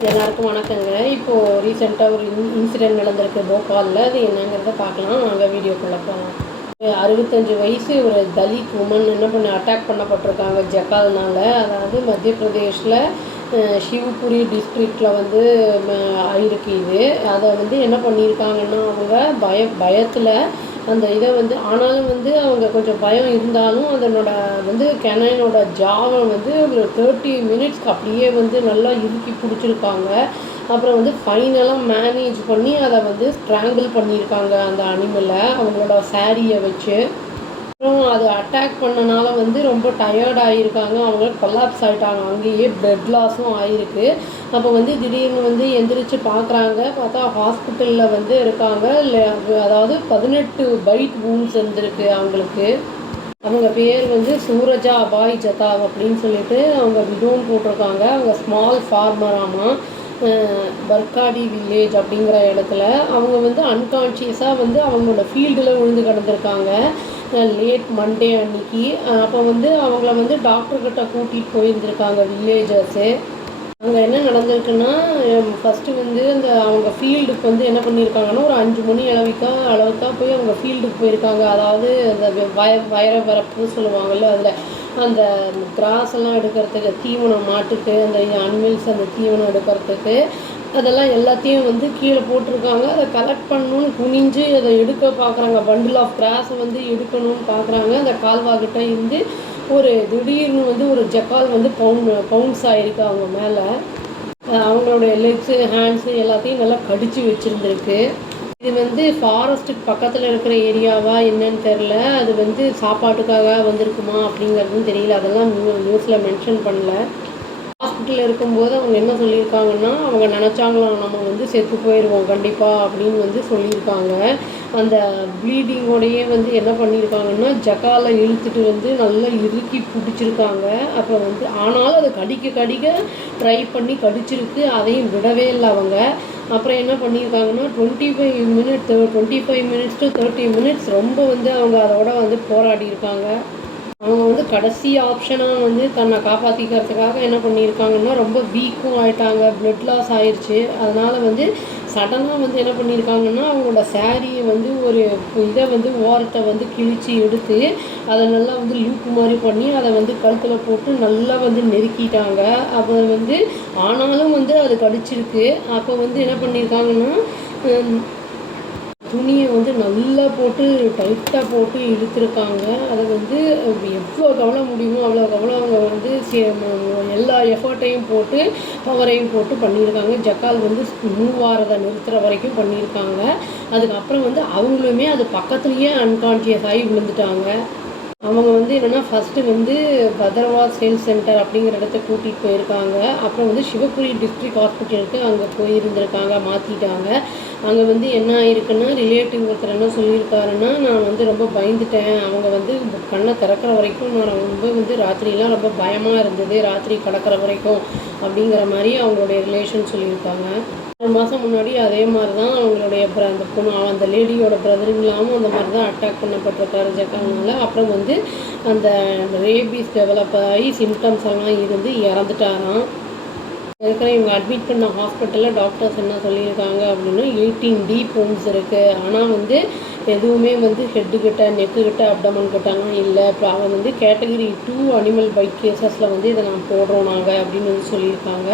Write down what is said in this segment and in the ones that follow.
எல்லாருக்கும் வணக்கங்க. இப்போது ரீசெண்டாக ஒரு இன்சிடெண்ட் நடந்திருக்கு போபாலில். அது என்னங்கிறத பார்க்கலாம். நாங்கள் வீடியோக்குள்ளே போகலாம். 65 வயசு ஒரு தலித் உமன் என்ன அட்டாக் பண்ணப்பட்டிருக்காங்க ஜக்கால்னால். அதாவது மத்திய பிரதேஷில் சிவபுரி டிஸ்ட்ரிக்டில் வந்து ஆயிருக்கு இது. அதை வந்து என்ன பண்ணியிருக்காங்கன்னா அவங்க பயத்தில் அந்த இதை வந்து ஆனாலும் வந்து அவங்க கொஞ்சம் பயம் இருந்தாலும் அதனோட வந்து கெனைனோட ஜாவை வந்து ஒரு 30 மினிட்ஸ்க்கு அப்படியே வந்து நல்லா இறுக்கி பிடிச்சிருக்காங்க. அப்புறம் வந்து ஃபைனலாக மேனேஜ் பண்ணி அதை வந்து ஸ்ட்ராங்கிள் பண்ணியிருக்காங்க அந்த அனிமலை அவங்களோட சாரியை வச்சு. அப்புறம் அது அட்டாக் பண்ணனால வந்து ரொம்ப டயர்ட் ஆகியிருக்காங்க. அவங்க கொலாப்ஸ் ஆகிட்டாங்க. அங்கேயே பிளட் லாஸும் ஆகிருக்கு. அப்போ வந்து திடீர்னு வந்து எந்திரிச்சு பார்க்குறாங்க. பார்த்தா ஹாஸ்பிட்டலில் வந்து இருக்காங்க. அதாவது 18 பைட் வூண்ட்ஸ் இருந்திருக்கு அவங்களுக்கு. அவங்க பேர் வந்து சூரஜா அபாய் ஜதாவ் அப்படின்னு சொல்லிட்டு அவங்க விடோன்னு போட்டிருக்காங்க. அவங்க ஸ்மால் ஃபார்மராமா பர்காடி வில்லேஜ் அப்படிங்கிற இடத்துல. அவங்க வந்து அன்கான்ஷியஸாக வந்து அவங்களோட ஃபீல்டில் விழுந்து கிடந்திருக்காங்க லேட் மண்டே அன்னைக்கு. அப்போ வந்து அவங்கள வந்து டாக்டர்கிட்ட கூட்டிகிட்டு போயிருந்துருக்காங்க வில்லேஜர்ஸு. அங்கே என்ன நடந்திருக்குன்னா ஃபஸ்ட்டு வந்து அந்த அவங்க ஃபீல்டுக்கு வந்து என்ன பண்ணியிருக்காங்கன்னா ஒரு 5 மணி அளவுக்கா போய் அவங்க ஃபீல்டுக்கு போயிருக்காங்க. அதாவது அந்த வரப்பு சொல்லுவாங்கள்ல, அதில் அந்த கிராஸ் எல்லாம் எடுக்கிறதுக்கு, தீவனம் மாட்டுக்கு அந்த அனிமல்ஸ் அந்த தீவனம் எடுக்கிறதுக்கு அதெல்லாம் எல்லாத்தையும் வந்து கீழே போட்டிருக்காங்க. அதை கலெக்ட் பண்ணணுன்னு குனிஞ்சு அதை எடுக்க பார்க்குறாங்க. பண்டில் ஆஃப் கிராஸை வந்து எடுக்கணும்னு பார்க்குறாங்க. அந்த கால்வாக்கிட்ட இருந்து ஒரு திடீர்னு வந்து ஒரு ஜக்கால் வந்து பவுன்ஸ் ஆகிருக்கு அவங்க மேலே. அவங்களுடைய லெக்ஸு ஹேண்ட்ஸு எல்லாத்தையும் நல்லா கடிச்சு வச்சுருந்துருக்கு. இது வந்து ஃபாரஸ்ட்டுக்கு பக்கத்தில் இருக்கிற ஏரியாவா என்னன்னு தெரில. அது வந்து சாப்பாட்டுக்காக வந்திருக்குமா அப்படிங்கிறதும் தெரியல. அதெல்லாம் நியூஸில் மென்ஷன் பண்ணல. ஹாஸ்பிட்டலில் இருக்கும்போது அவங்க என்ன சொல்லியிருக்காங்கன்னா அவங்க நினச்சாங்களாம் நம்ம வந்து செத்து போயிடுவோம் கண்டிப்பாக அப்படின்னு வந்து சொல்லியிருக்காங்க. அந்த ப்ளீடிங்கோடையே வந்து என்ன பண்ணியிருக்காங்கன்னா ஜக்காலை இழுத்துட்டு வந்து நல்லா இறுக்கி பிடிச்சிருக்காங்க. அப்புறம் வந்து ஆனாலும் அதை கடிக்க ட்ரை பண்ணி கடிச்சிருக்கு. அதையும் விடவே இல்லை அவங்க. அப்புறம் என்ன பண்ணியிருக்காங்கன்னா 25 மினிட்ஸ் to 30 மினிட்ஸ் ரொம்ப வந்து அவங்க அதோட வந்து போராடி இருக்காங்க. அவங்க வந்து கடைசி ஆப்ஷனாக வந்து தன்னை காப்பாற்றிக்கிறதுக்காக என்ன பண்ணியிருக்காங்கன்னா ரொம்ப வீக்கும் ஆகிட்டாங்க. பிளட் லாஸ் ஆயிடுச்சு. அதனால் வந்து சடனாக வந்து என்ன பண்ணியிருக்காங்கன்னா அவங்களோட சாரியை வந்து ஒரு இதை வந்து ஓரத்தை வந்து கிழித்து எடுத்து அதை நல்லா வந்து லூப்பு மாதிரி பண்ணி அதை வந்து கழுத்தில் போட்டு நல்லா வந்து நெருக்கிட்டாங்க. அப்போ வந்து ஆனாலும் வந்து அது கடிச்சிருக்கு. அப்போ வந்து என்ன பண்ணியிருக்காங்கன்னா துணியை வந்து நல்லா போட்டு டைட்டாக போட்டு இழுத்துருக்காங்க. அதை வந்து எவ்வளோ கவலை முடியுமோ அவ்வளோ கவலை அவங்க வந்து எல்லா எஃபர்ட்டையும் போட்டு பவரையும் போட்டு பண்ணியிருக்காங்க. ஜக்கால் வந்து மூவ் ஆகிறத நிறுத்துகிற வரைக்கும் பண்ணியிருக்காங்க. அதுக்கப்புறம் வந்து அவங்களுமே அது பக்கத்துலேயே அன்கான்ஷியஸ் ஆகி விழுந்துட்டாங்க. அவங்க வந்து என்னென்னா ஃபஸ்ட்டு வந்து பத்ரவாஸ் ஹெல்த் சென்டர் அப்படிங்கிற இடத்த கூட்டிகிட்டு போயிருக்காங்க. அப்புறம் வந்து சிவபுரி டிஸ்ட்ரிக்ட் ஹாஸ்பிட்டலுக்கு அங்கே போயிருந்துருக்காங்க, மாற்றிட்டாங்க. அங்கே வந்து என்ன ஆயிருக்குன்னா ரிலேட்டிவ் ஒருத்தர் என்ன சொல்லியிருக்காருன்னா நான் வந்து ரொம்ப பயந்துட்டேன். அவங்க வந்து கண்ணை திறக்கிற வரைக்கும் நான் ரொம்ப வந்து ராத்திரிலாம் ரொம்ப பயமாக இருந்தது, ராத்திரி கடக்கிற வரைக்கும் அப்படிங்கிற மாதிரி அவங்களுடைய ரிலேஷன் சொல்லியிருக்காங்க. 1 மாதம் முன்னாடி அதே மாதிரி தான் அவங்களுடைய அந்த பொண்ணு அந்த லேடியோட பிரதரிங்களாகவும் அந்த மாதிரி தான் அட்டாக் பண்ணப்பட்டிருக்காரு ஜக்கால்னால. அப்புறம் வந்து அந்த ரேபீஸ் டெவலப் ஆகி சிம்டம்ஸ் எல்லாம் இருந்து இறந்துட்டாராம். இவங்க அட்மிட் பண்ண ஹாஸ்பிட்டலில் டாக்டர்ஸ் என்ன சொல்லியிருக்காங்க அப்படின்னா 18 டீப் வூண்ட்ஸ் இருக்குது. ஆனால் வந்து எதுவுமே வந்து ஹெட்டுக்கிட்ட நெக்குக்கிட்ட அப்டமன் கிட்டலாம் இல்லை. இப்போ அவன் வந்து கேட்டகரி 2 அனிமல் பைட் கேசஸில் வந்து இதை நான் போடுறோம் நாங்கள் அப்படின்னு வந்து சொல்லியிருக்காங்க.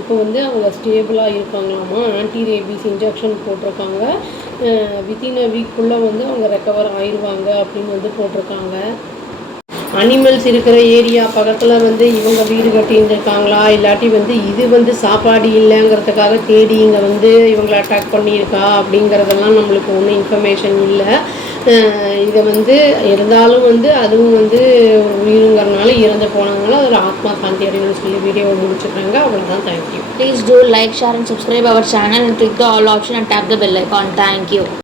இப்போ வந்து அவங்க ஸ்டேபிளாக இருக்காங்களாமா. ஆன்டி ரேபீஸ் இன்ஜெக்ஷன் போட்டிருக்காங்க. வித்தின் அ வீக்குள்ளே வந்து அவங்க ரெக்கவர் ஆயிடுவாங்க அப்படின்னு வந்து போட்டிருக்காங்க. அனிமல்ஸ் இருக்கிற ஏரியா பக்கத்தில் வந்து இவங்க வீடு கட்டியிருந்துருக்காங்களா, இல்லாட்டி வந்து இது வந்து சாப்பாடு இல்லைங்கிறதுக்காக தேடி இங்கே வந்து இவங்களை அட்டாக் பண்ணியிருக்கா அப்படிங்கிறதெல்லாம் நம்மளுக்கு ஒன்றும் இன்ஃபர்மேஷன் இல்லை. இதை வந்து இருந்தாலும் வந்து அதுவும் வந்து உயிருங்கிறனால இறந்து போனதுனால அதில் ஆத்மா சாந்தி அடையணும்னு சொல்லி வீடியோவை முடிச்சுக்கிறாங்க. அவ்வளோதான். Thank you. Please do like, share and subscribe our channel and click the all option and tap the bell icon. Thank you.